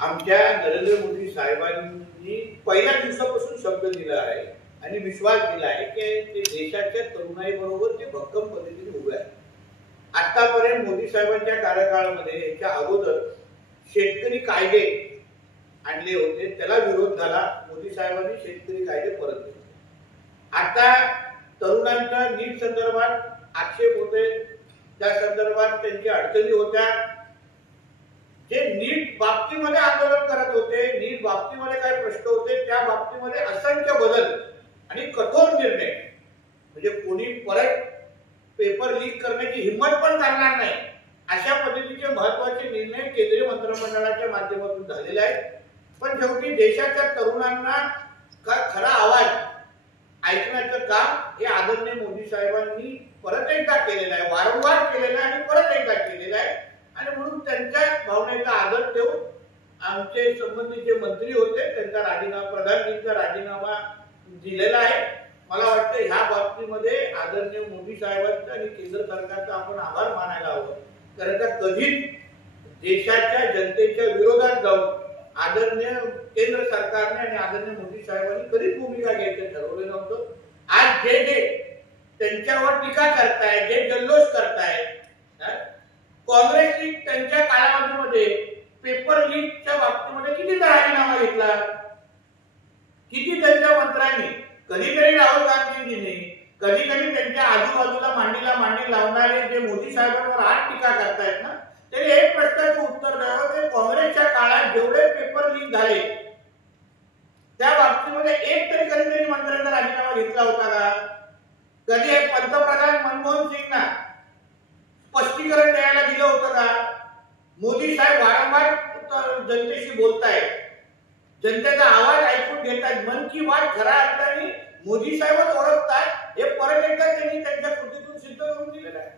आमच्या नरेंद्र मोदी साहेबांनी पहिल्या दिवसापासून शब्द दिला आहे आणि विश्वास दिला आहे की ते देशाच्या तरुणाईबरोबर ते भक्कम पद्धतीने उभे आहे. आतापर्यंत मोदी साहेबांच्या कार्यकाळामध्ये याच्या अगोदर शेतकरी कायदे आणले होते, त्याला विरोध झाला, मोदी साहेबांनी शेतकरी कायदे परत घेतले. आता तरुणांच्या नीट संदर्भात आक्षेप होते, त्या संदर्भात त्यांची अडचणी होत्या. जे नीट बाबतीमध्ये आंदोलन करत होते, नीट बाबतीमध्ये काय प्रश्न होते, त्या बाबतीमध्ये असंख्य बदल आणि कठोर निर्णय, म्हणजे कोणी परत पेपर लीक करण्याची हिंमत पण करणार नाही अशा पद्धतीचे महत्त्वाचे निर्णय केंद्रीय मंत्रिमंडळाच्या माध्यमातून झालेले आहेत. पण शेवटी देशाच्या तरुणांना खरा आवाज ऐकण्याचं काम हे आदरणीय मोदी साहेबांनी परत एकदा केलेलं आहे, वारंवार केलेलं आहे आणि परत एकदा केलेलं आहे. आणि म्हणून त्यांच्या भावनेचा आदर ठेवून आमचे संबंधित जे मंत्री होते त्यांचा राजीनामा, प्रधानमंत्रीचा राजीनामा दिलेला आहे. मला वाटतं ह्या बाबतीमध्ये आदरणीय मोदी साहेबांचा आणि केंद्र सरकारचा आपण आभार मानायला हवं. कारण का कधीच देशाच्या जनतेच्या विरोधात जाऊन आदरणीय केंद्र सरकारने आणि आदरणीय मोदी साहेबांनी कधीच भूमिका घ्यायचं ठरवलं नव्हतं. आज जे जे त्यांच्यावर टीका करताय, जे जल्लोष करताय, काँग्रेसने त्यांच्या कालावधीमध्ये पेपर लीकच्या बाबतीमध्ये किती राजीनामा घेतला, किती त्यांच्या मंत्र्यांनी, कधीतरी राहुल गांधींनी, कधी कधी त्यांच्या आजूबाजूला मांडीला मांडी लावणारे जे मोदी साहेबांवर आज टीका करतायत ना, तरी एक प्रश्नाचं उत्तर द्यावं की काँग्रेसच्या काळात जेवढे पेपर लीक झाले त्या बाबतीमध्ये एक तरी कधीतरी मंत्र्यांचा राजीनामा घेतला होता का? कधी एक पंतप्रधान मनमोहन सिंगना स्पष्टीकरण द्यायला दिलं होतं का? मोदी साहेब वारंवार जनतेशी बोलतायत, जनतेचा आवाज ऐकून घेतात, मन की बात खऱ्या अर्थाने मोदी साहेबच ओळखतात हे परत एकदा त्यांनी त्यांच्या कृतीतून सिद्ध करून दिलेलं आहे.